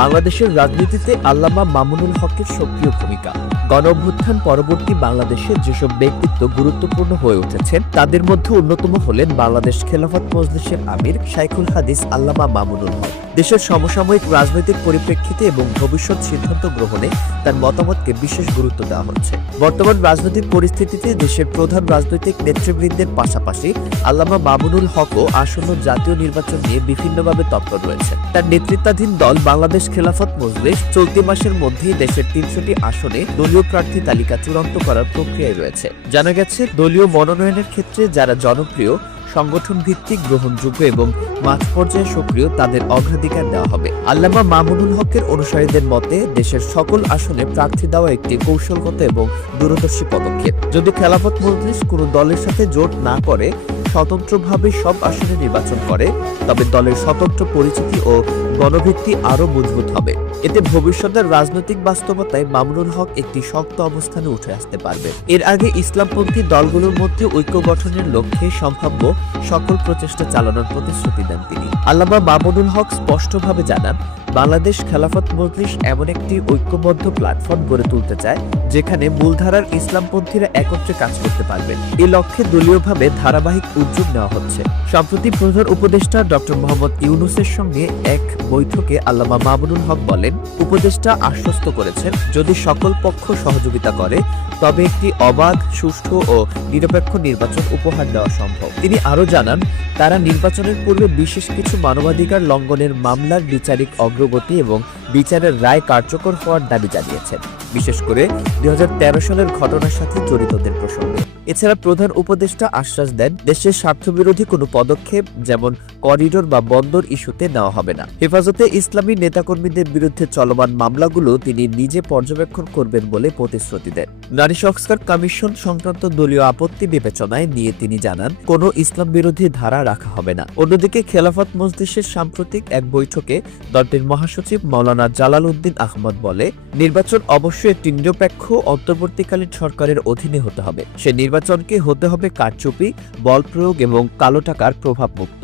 বাংলাদেশের রাজনীতিতে আল্লামা মামুনুল হকের সক্রিয় ভূমিকা। গণঅভ্যুত্থান পরবর্তী বাংলাদেশে যেসব ব্যক্তিত্ব গুরুত্বপূর্ণ হয়ে উঠেছেন তাদের মধ্যে অন্যতম হলেন বাংলাদেশ খেলাফত মজলিসের আমির শাইখুল হাদিস আল্লামা মামুনুল হক। দেশের সমসাময়িক রাজনৈতিক পরিপ্রেক্ষিতে এবং ভবিষ্যৎ সিদ্ধান্ত গ্রহণে তার মতামতকে বিশেষ গুরুত্ব দেওয়া হচ্ছে। বর্তমান রাজনৈতিক পরিস্থিতিতে দেশের প্রধান রাজনৈতিক নেতৃবৃন্দের পাশাপাশি আল্লামা মামুনুল হকও আসন্ন জাতীয় নির্বাচন নিয়ে বিভিন্নভাবে তৎপর রয়েছে। তার নেতৃত্বাধীন দল বাংলাদেশ খেলাফত মজলিস চলতি মাসের মধ্যেই দেশের ৩০০টি আসনে দলীয় প্রার্থী তালিকা চূড়ান্ত করার প্রক্রিয়ায় রয়েছে। জানা গেছে, দলীয় মনোনয়নের ক্ষেত্রে যারা জনপ্রিয়, সংগঠন ভিত্তিক, গ্রহণযোগ্য এবং মাঠ পর্যায়ে সক্রিয় তাদের অগ্রাধিকার দেওয়া হবে। আল্লামা মামুনুল হকের অনুসারীদের মতে দেশের সকল আসনে প্রার্থী দেওয়া একটি কৌশলগত এবং দূরদর্শী পদক্ষেপ। যদি খেলাফত মজলিস কোনো দলের সাথে জোট না করে স্বতন্ত্রভাবে সব আসনে নির্বাচন করে, তবে দলের স্বতন্ত্র পরিচিতি ও গণভিত্তি আরও মজবুত হবে। এতে ভবিষ্যতের রাজনৈতিক বাস্তবতায় মামুনুল হক একটি শক্ত অবস্থানে উঠে আসতে পারবে। এর আগে ইসলামপন্থী দলগুলোর মধ্যে ঐক্য গঠনের লক্ষ্যে সম্ভাব্য সকল প্রচেষ্টা চালানোর প্রতিশ্রুতি দেন তিনি। আল্লামা মামুনুল হক স্পষ্টভাবে জানান, বাংলাদেশ খেলাফত মজলিস এমন একটি ঐক্যবদ্ধ প্ল্যাটফর্ম গড়ে তুলতে চায় যেখানে মূলধারার ইসলামপন্থীরা একত্রে কাজ করতে পারবে। এই লক্ষ্যে দলীয়ভাবে ধারাবাহিক উদ্যোগ নেওয়া হচ্ছে। সম্প্রতি প্রধান উপদেষ্টা ডক্টর মোহাম্মদ ইউনূসের সঙ্গে এক বৈঠকে আল্লামা মামুনুল হক বলেন, উপদেষ্টা আশ্বস্ত করেছেন যদি সকল পক্ষ সহযোগিতা করে তবে একটি অবাধ, সুষ্ঠু ও নিরপেক্ষ নির্বাচন উপহার দেওয়া সম্ভব। তিনি আরও জানান, তারা নির্বাচনের পূর্বে বিশেষ কিছু মানবাধিকার লঙ্ঘনের মামলার বিচারিক অগ্রগতি এবং বিচারের রায় কার্যকর হওয়ার দাবি জানিয়েছেন, বিশেষ করে ২০১৩ সালের ঘটনার সাথে জড়িতদের প্রসঙ্গে। এছাড়া প্রধান উপদেষ্টা আশ্বাস দেন, দেশের স্বার্থবিরোধী কোনো পদক্ষেপ যেমন করিডোর বা বন্দর ইস্যুতে নেওয়া হবে না। হেফাজতে ইসলামী নেতাকর্মীদের বিরুদ্ধে চলমান মামলাগুলো তিনি নিজে পর্যবেক্ষণ করবেন বলে প্রতিশ্রুতি দেন। নারী সংস্কার কমিশন সংক্রান্ত দলীয় আপত্তি বিবেচনায় নিয়ে তিনি জানান, কোনো ইসলাম বিরোধী ধারা রাখা হবে না। অন্যদিকে খেলাফত মজলিসের সাম্প্রতিক এক বৈঠকে দলটির মহাসচিব মাওলানা জালাল উদ্দিন আহমদ বলে, নির্বাচন অবশ্যই একটি নিরপেক্ষ অন্তর্বর্তীকালীন সরকারের অধীনে হতে হবে। সে নির্বাচনকে হতে হবে কারচুপি, বল প্রয়োগ এবং কালো টাকার প্রভাব মুক্ত।